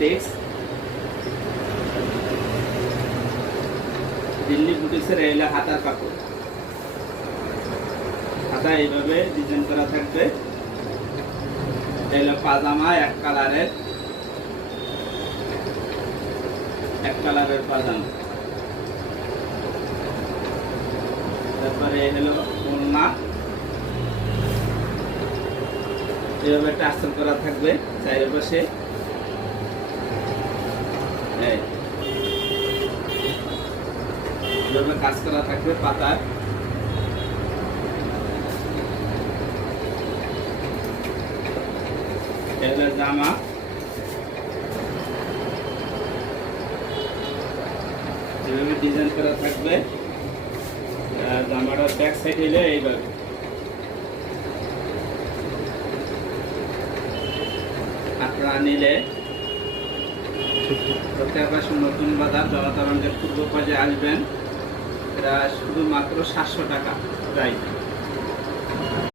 Boutiques, Delhi বুটিক্সের এগুলো হাতার কাপড়। হাতা এইভাবে ডিজাইন করা থাকবে। এগুলো পাজামা এক কালারের পাজামা। তারপরে হলো ওড়না, এভাবে টার্সেল করা থাকবে চারিপাশে। এভাবে কাজ করা থাকবে পাতার। এগুলো জামা, এভাবে ডিজাইন করা থাকবে। জামাটার ব্যাক সাইড হইলে এইভাবে। আপনারা নিলে প্রত্যেক পাশে নতুন বাজার জনতা ব্যাংকের পূর্ব পাশে আসবেন। এটা শুধুমাত্র 700 টাকা প্রাইস।